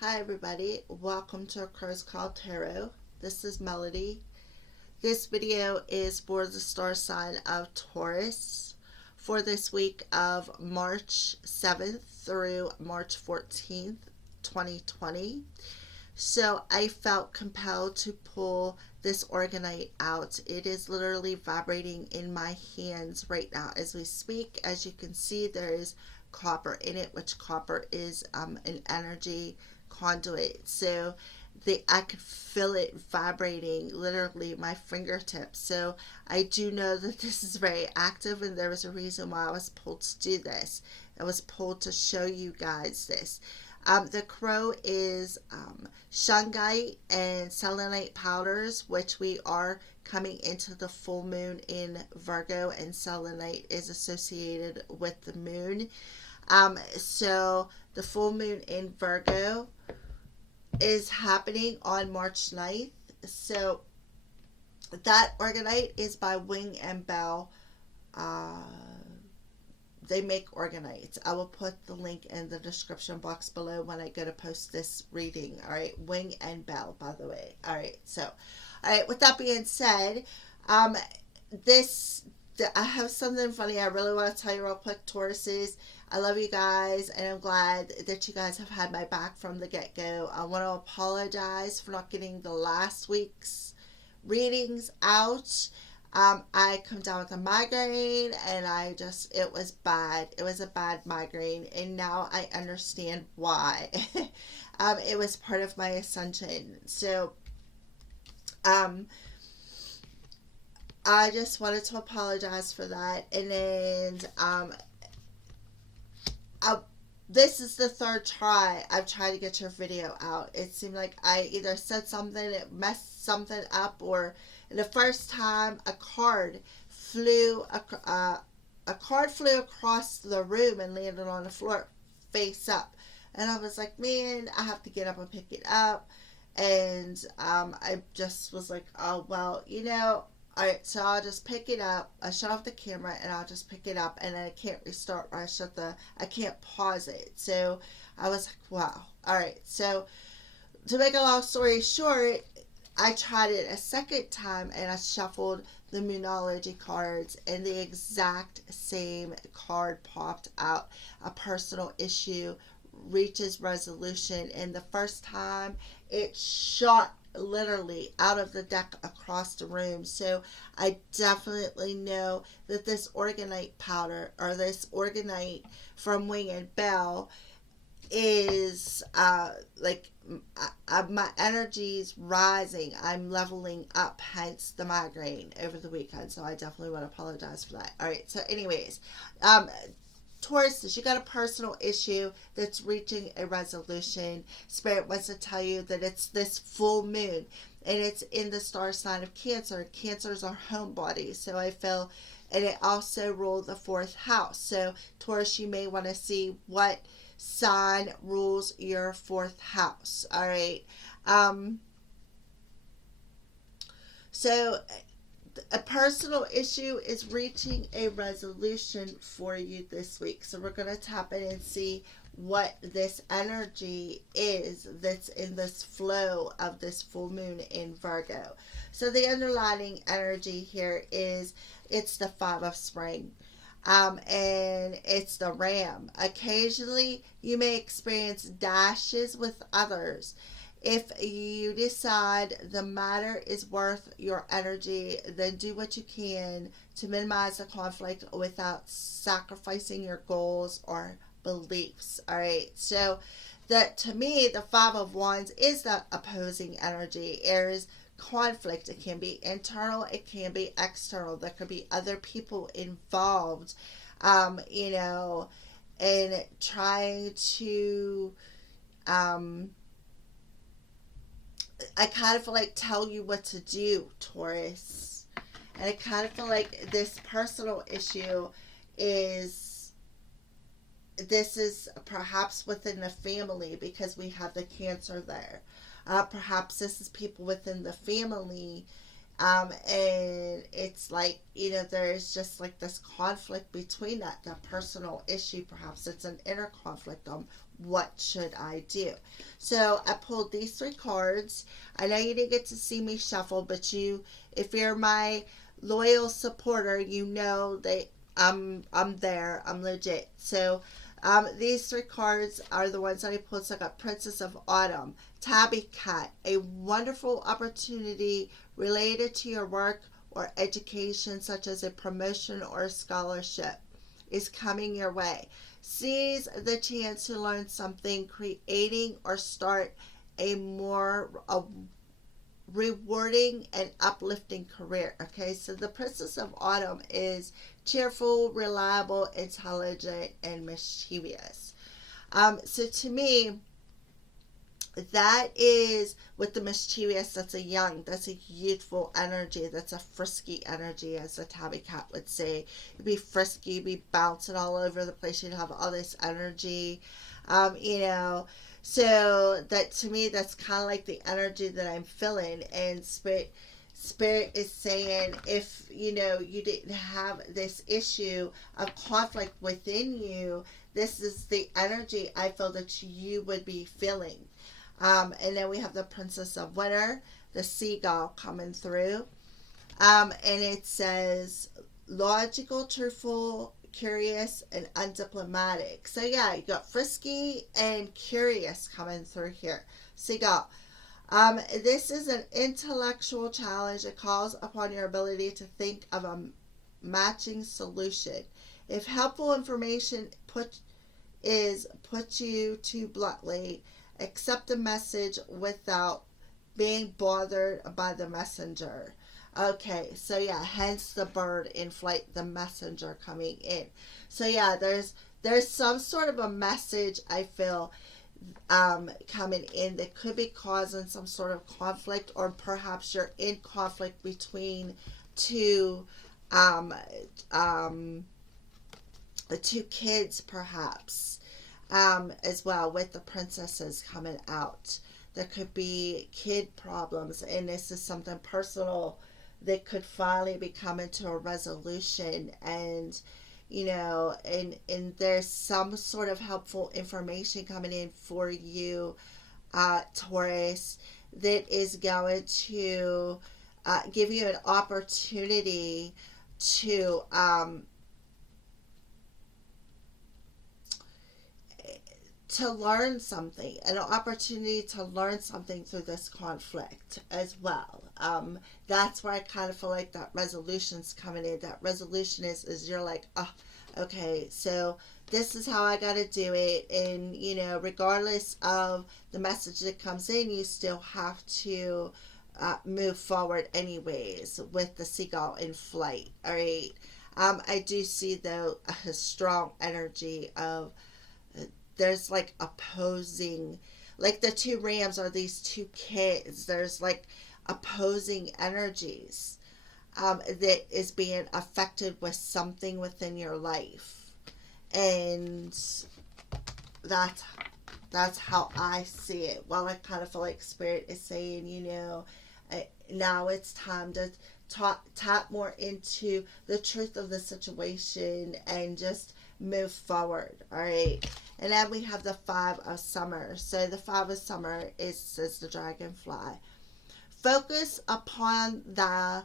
Hi everybody, welcome to A Crow's Call Tarot. This is Melody. This video is for the star sign of Taurus for this week of March 7th through March 14th, 2020. So I felt compelled to pull this organite out. It is literally vibrating in my hands right now as we speak. As you can see, there is copper in it, which copper is an energy conduit. So I could feel it vibrating literally my fingertips. So I do know that this is very active, and there was a reason why I was pulled to do this. I was pulled to show you guys this. The crow is shungite and selenite powders, which we are coming into the full moon in Virgo, and selenite is associated with the moon. So the full moon in Virgo is happening on March 9th. So that organite is by Wing and Bell. Uh, they make organites. I will put the link in the description box below when I go to post this reading. All right, Wing and Bell, by the way. All right, so, all right. With that being said, um, this I have something funny I really want to tell you real quick, Tauruses. I love you guys, and I'm glad that you guys have had my back from the get go. I want to apologize for not getting the last week's readings out. I come down with a migraine, and it was bad. It was a bad migraine, and now I understand why. It was part of my ascension. So, um, I just wanted to apologize for that. And then, I, this is the third try I've tried to get your video out. It seemed like I either said something, it messed something up, or the first time a card flew across the room and landed on the floor face up. And I was like, man, I have to get up and pick it up. And I just was like, oh, well, alright, so I'll just pick it up. I shut off the camera and I'll just pick it up, and I can't restart or I can't pause it. So I was like, wow. Alright, so to make a long story short, I tried it a second time and I shuffled the Moonology cards, and the exact same card popped out. A personal issue reaches resolution, and the first time it shot literally out of the deck across the room. So I definitely know that this organite powder, or this organite from Wing and Bell, is my energy's rising. I'm leveling up, hence the migraine over the weekend. So I definitely want to apologize for that. All right, so anyways, Taurus, you got a personal issue that's reaching a resolution. Spirit wants to tell you that it's this full moon, and it's in the star sign of Cancer. Cancer is our home body, so I feel, and it also rules the fourth house. So Taurus, you may want to see what sign rules your fourth house. All right. So a personal issue is reaching a resolution for you this week. So we're going to tap in and see what this energy is that's in this flow of this full moon in Virgo. So the underlying energy here is it's the Five of Spring. And it's the Ram. Occasionally, you may experience dashes with others. If you decide the matter is worth your energy, then do what you can to minimize the conflict without sacrificing your goals or beliefs. All right. So, that to me, the Five of Wands is the opposing energy. Aries conflict. It can be internal, it can be external. There could be other people involved, in trying to, I kind of feel like tell you what to do, Taurus. And I kind of feel like this personal issue is, this is perhaps within the family because we have the Cancer there. Perhaps this is people within the family And it's like, there's just like this conflict between that personal issue. Perhaps it's an inner conflict on what should I do. So I pulled these three cards. I know you didn't get to see me shuffle, but if you're my loyal supporter, you know that I'm there. I'm legit. So these three cards are the ones that I pulled. So I got Princess of Autumn, Tabby Cat, a wonderful opportunity related to your work or education, such as a promotion or a scholarship, is coming your way. Seize the chance to learn something, creating or start a more rewarding and uplifting career. Okay, so the Princess of Autumn is cheerful, reliable, intelligent, and mischievous. So to me, that is with the mischievous, that's a youthful energy, that's a frisky energy, as a tabby cat would say. You'd be frisky, you'd be bouncing all over the place, you'd have all this energy, you know. So that, to me, that's kind of like the energy that I'm feeling. And spirit is saying, if you didn't have this issue of conflict within you, this is the energy I feel that you would be feeling. And then we have the Princess of Winter, the seagull coming through. And it says logical, truthful, curious, and undiplomatic. So yeah, you got frisky and curious coming through here. Seagull. This is an intellectual challenge that calls upon your ability to think of a matching solution. If helpful information put you too bluntly, accept the message without being bothered by the messenger. Okay, so yeah, hence the bird in flight, the messenger coming in. So yeah, there's some sort of a message I feel coming in that could be causing some sort of conflict, or perhaps you're in conflict between two the two kids, perhaps, as well, with the princesses coming out. There could be kid problems, and this is something personal that could finally be coming to a resolution. And and there's some sort of helpful information coming in for you, Taurus, that is going to give you an opportunity to learn something, an opportunity to learn something through this conflict as well. That's where I kind of feel like that resolution's coming in. That resolution is you're like, oh, okay, so this is how I got to do it. And, regardless of the message that comes in, you still have to move forward anyways with the seagull in flight. All right. I do see, though, a strong energy of there's like opposing, like the two rams are these two kids. There's like opposing energies that is being affected with something within your life. And that's how I see it. Well, I kind of feel like Spirit is saying, now it's time to tap more into the truth of the situation and just move forward. All right. And then we have the Five of Summer. So the Five of Summer says the dragonfly. Focus upon the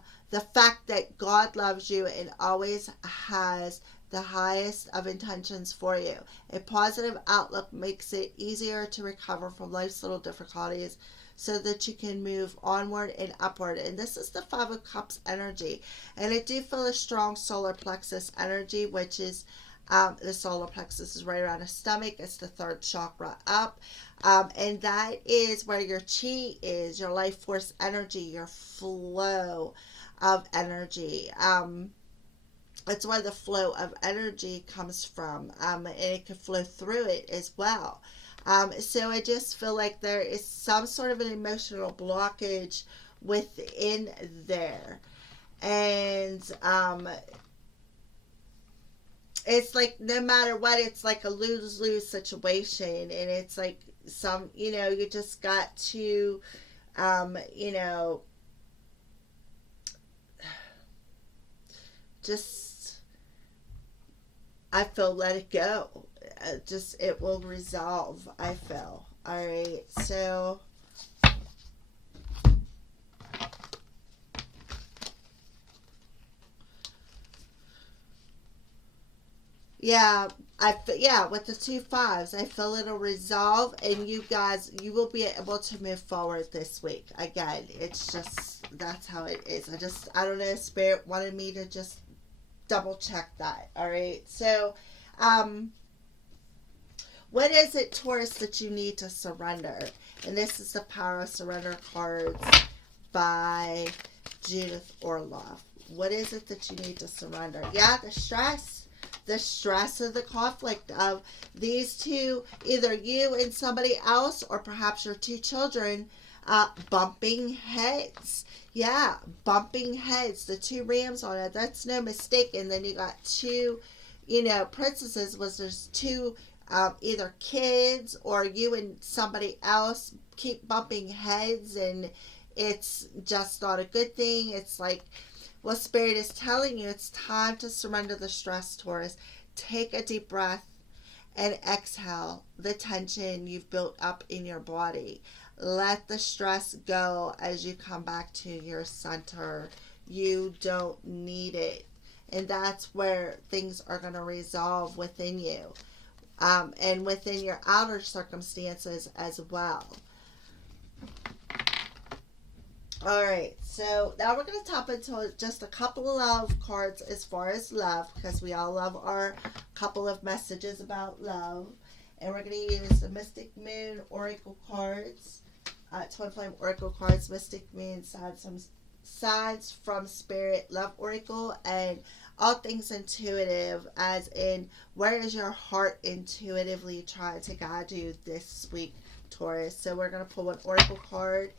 fact that God loves you and always has the highest of intentions for you. A positive outlook makes it easier to recover from life's little difficulties so that you can move onward and upward. And this is the Five of Cups energy. And I do feel a strong solar plexus energy, which is the solar plexus is right around the stomach. It's the third chakra up. And that is where your chi is, your life force energy, your flow of energy. That's where the flow of energy comes from. And it can flow through it as well. So I just feel like there is some sort of an emotional blockage within there. And it's like no matter what, it's like a lose-lose situation. And it's like you just got to, just, I feel, let it go. Just, it will resolve, I feel. All right, so yeah, yeah, with the two fives, I feel it'll resolve, and you guys, you will be able to move forward this week. Again, it's just, that's how it is. I don't know, Spirit wanted me to just double check that. All right, so, what is it, Taurus, that you need to surrender? And this is the Power of Surrender cards by Judith Orloff. What is it that you need to surrender? Yeah, the stress. The stress of the conflict of these two, either you and somebody else, or perhaps your two children, bumping heads. Yeah, bumping heads. The two rams on it. That's no mistake. And then you got two, princesses. Was there's two, either kids or you and somebody else keep bumping heads, and it's just not a good thing. It's like, well, Spirit is telling you it's time to surrender the stress, Taurus. Take a deep breath and exhale the tension you've built up in your body. Let the stress go as you come back to your center. You don't need it. And that's where things are going to resolve within you, and within your outer circumstances as well. All right, so now we're going to tap into just a couple of cards as far as love, because we all love our couple of messages about love. And we're going to use the Mystic Moon Oracle cards, Twin Flame Oracle cards, Mystic Moon, Signs from Spirit, Love Oracle, and all things intuitive, as in, where is your heart intuitively trying to guide you this week, Taurus? So we're going to pull an Oracle card,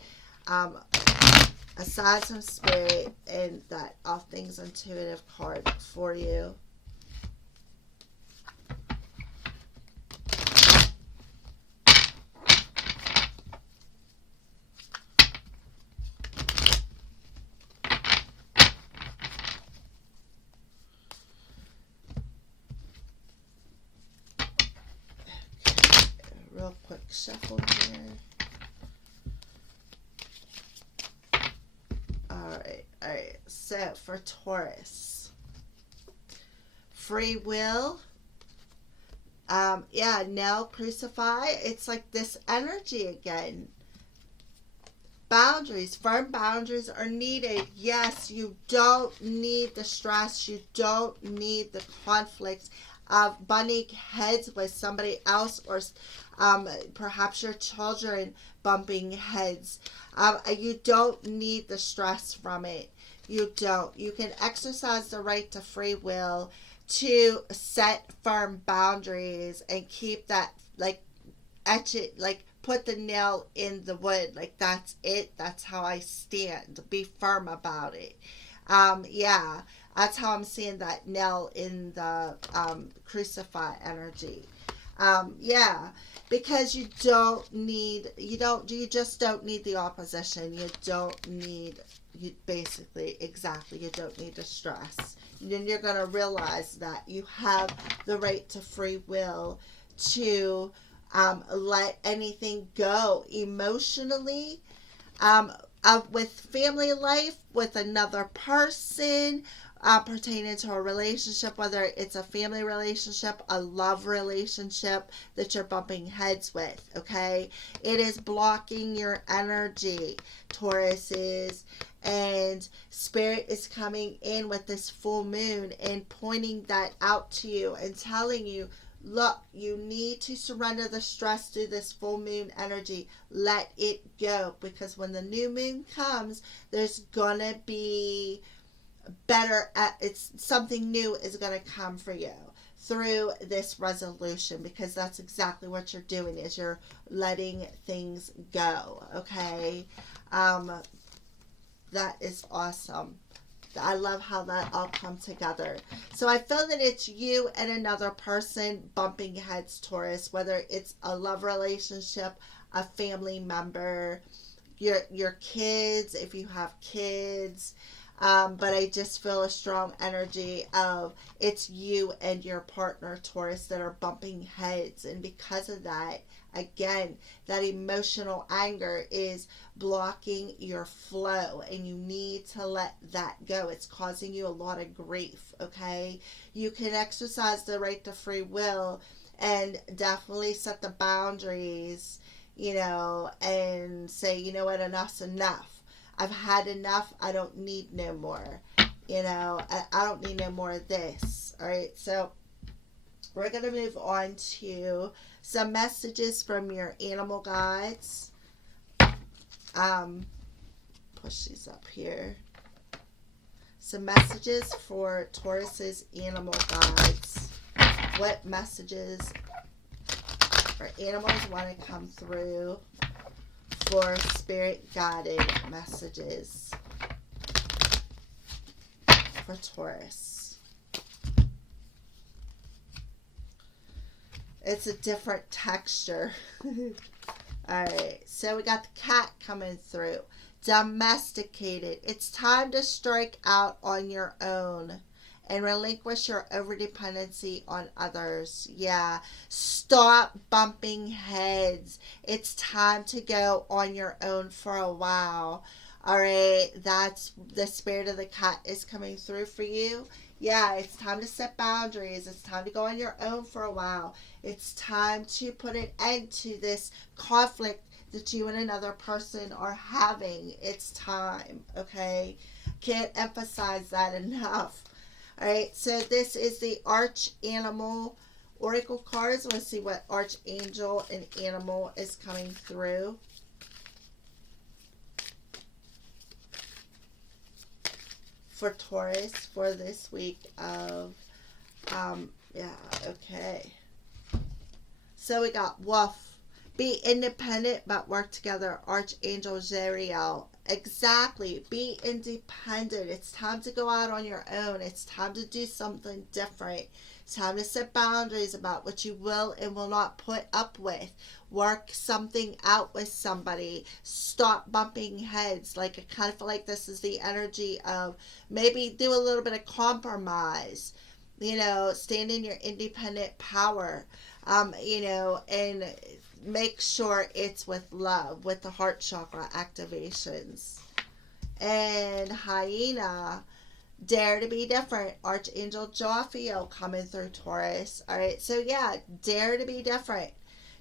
aside from Spirit, and that all things intuitive card for you. Real quick shuffle here. Alright, so for Taurus, free will, nail, crucify, it's like this energy again. Boundaries, firm boundaries are needed. Yes, you don't need the stress, you don't need the conflicts of butting heads with somebody else, or perhaps your children bumping heads. You don't need the stress from it. You don't. You can exercise the right to free will to set firm boundaries and keep that, like, etch it, like, put the nail in the wood. Like, that's it. That's how I stand. Be firm about it. Yeah, that's how I'm seeing that nail in the crucify energy. Yeah, because you just don't need the opposition. You don't need, you don't need the stress. And then you're going to realize that you have the right to free will to let anything go emotionally, with family life, with another person, pertaining to a relationship, whether it's a family relationship, a love relationship that you're bumping heads with, okay? It is blocking your energy, Taurus is, and Spirit is coming in with this full moon and pointing that out to you and telling you, look, you need to surrender the stress through this full moon energy. Let it go, because when the new moon comes, there's gonna be better, it's something new is going to come for you through this resolution, because that's exactly what you're doing, is you're letting things go. Okay, that is awesome. I love how that all come together. So I feel that it's you and another person bumping heads, Taurus, whether it's a love relationship, a family member, your kids, if you have kids, But I just feel a strong energy of it's you and your partner, Taurus, that are bumping heads. And because of that, again, that emotional anger is blocking your flow, and you need to let that go. It's causing you a lot of grief, okay? You can exercise the right to free will and definitely set the boundaries, and say, you know what, enough's enough. I've had enough. I don't need no more. I don't need no more of this. All right. So we're going to move on to some messages from your animal guides. Push these up here. Some messages for Taurus's animal guides. What messages or animals want to come through for spirit guided messages for Taurus? It's a different texture. Alright, so we got the cat coming through. Domesticated. It's time to strike out on your own and relinquish your overdependency on others. Yeah. Stop bumping heads. It's time to go on your own for a while. All right. That's the spirit of the cat is coming through for you. Yeah, it's time to set boundaries. It's time to go on your own for a while. It's time to put an end to this conflict that you and another person are having. It's time, okay? Can't emphasize that enough. All right, so this is the Arch Animal Oracle cards. Let's see what Archangel and Animal is coming through. For Taurus for this week of, okay. So we got Wolf. Be independent but work together. Archangel Zariel. Exactly. Be independent. It's time to go out on your own. It's time to do something different. It's time to set boundaries about what you will and will not put up with. Work something out with somebody. Stop bumping heads. Like, I kind of feel like this is the energy of maybe do a little bit of compromise. Stand in your independent power. And make sure it's with love, with the heart chakra activations. And Hyena, dare to be different. Archangel Jophiel coming through Taurus. All right, so yeah, dare to be different.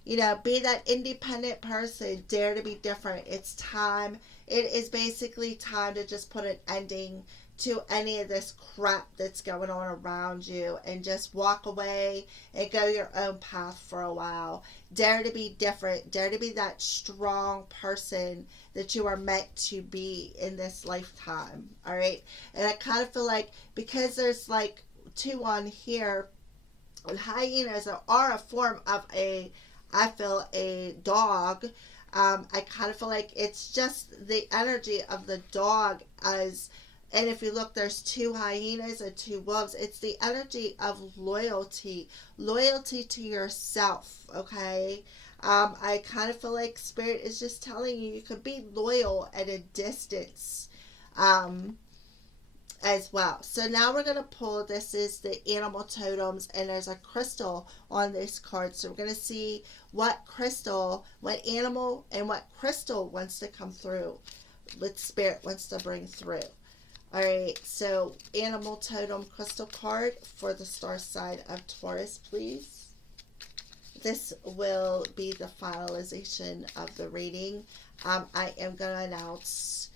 Be that independent person. Dare to be different. It's time. It is basically time to just put an ending to any of this crap that's going on around you and just walk away and go your own path for a while. Dare to be different. Dare to be that strong person that you are meant to be in this lifetime. All right. And I kind of feel like because there's like two on here, and hyenas are a form of I feel a dog. I kind of feel like it's just the energy of the dog as. And if you look, there's two hyenas and two wolves. It's the energy of loyalty to yourself, okay? I kind of feel like Spirit is just telling you could be loyal at a distance as well. So now we're going to pull, this is the animal totems, and there's a crystal on this card. So we're going to see what crystal, what animal, and what crystal wants to come through, what Spirit wants to bring through. Alright, so animal totem crystal card for the star sign of Taurus, please. This will be the finalization of the reading. I am going to announce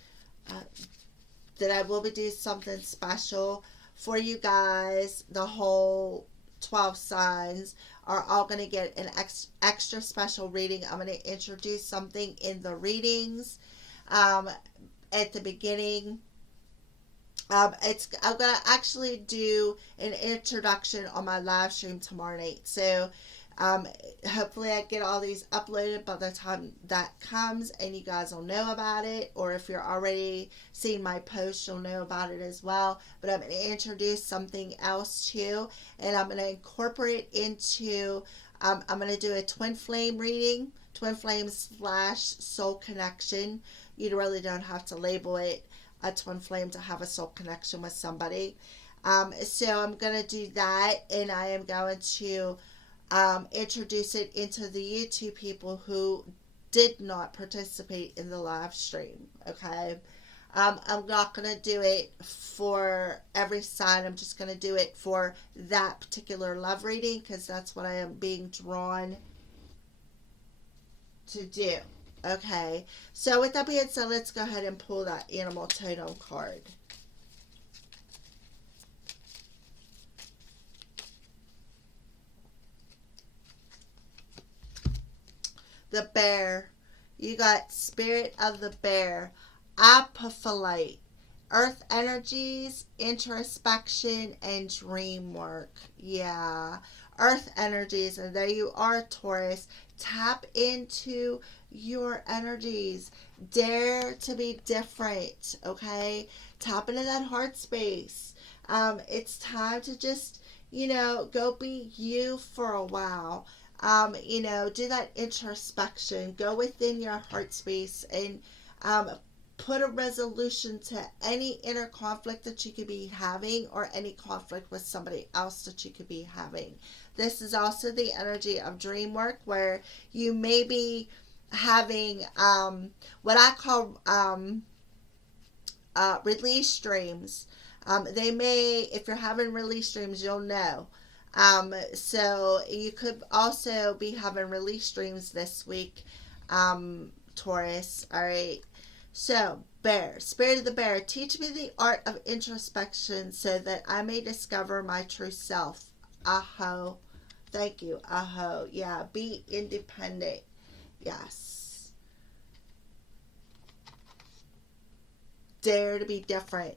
that I will be doing something special for you guys. The whole 12 signs are all going to get an extra special reading. I'm going to introduce something in the readings at the beginning. I'm going to actually do an introduction on my live stream tomorrow night. So hopefully I get all these uploaded by the time that comes and you guys will know about it. Or if you're already seeing my post, you'll know about it as well. But I'm going to introduce something else too. And I'm going to incorporate into, I'm going to do a twin flame reading. Twin flame / soul connection. You really don't have to label it. a twin flame to have a soul connection with somebody. So I'm going to do that, and I am going to introduce it into the YouTube people who did not participate in the live stream. Okay. I'm not going to do it for every sign. I'm just going to do it for that particular love reading because that's what I am being drawn to do. Okay. So with that being said, let's go ahead and pull that animal totem card. The bear. You got spirit of the bear. Apophyllite. Earth energies, introspection, and dream work. Yeah. Earth energies. And there you are, Taurus. Tap into your energies. Dare to be different. Okay. Tap into that heart space. It's time to just, go be you for a while. Do that introspection. Go within your heart space and put a resolution to any inner conflict that you could be having or any conflict with somebody else that you could be having. This is also the energy of dream work where you may be having what I call release dreams. They may, if you're having release dreams, you'll know. So you could also be having release dreams this week, Taurus. All right. So, bear, spirit of the bear, teach me the art of introspection so that I may discover my true self. Aho. Thank you. Aho. Yeah. Be independent. Yes. Dare to be different.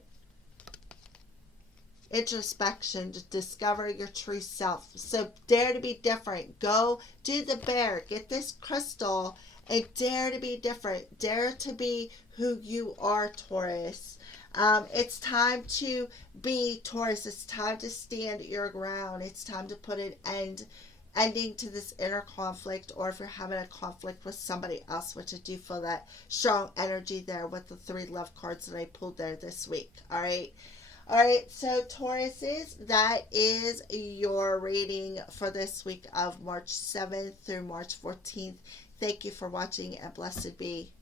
Introspection to discover your true self. So dare to be different. Go do the bear. Get this crystal and dare to be different. Dare to be who you are, Taurus. It's time to be Taurus. It's time to stand your ground. It's time to put an ending to this inner conflict, or if you're having a conflict with somebody else, which I do feel that strong energy there with the 3 love cards that I pulled there this week. All right. All right, so Tauruses, that is your reading for this week of March 7th through March 14th. Thank you for watching and blessed be.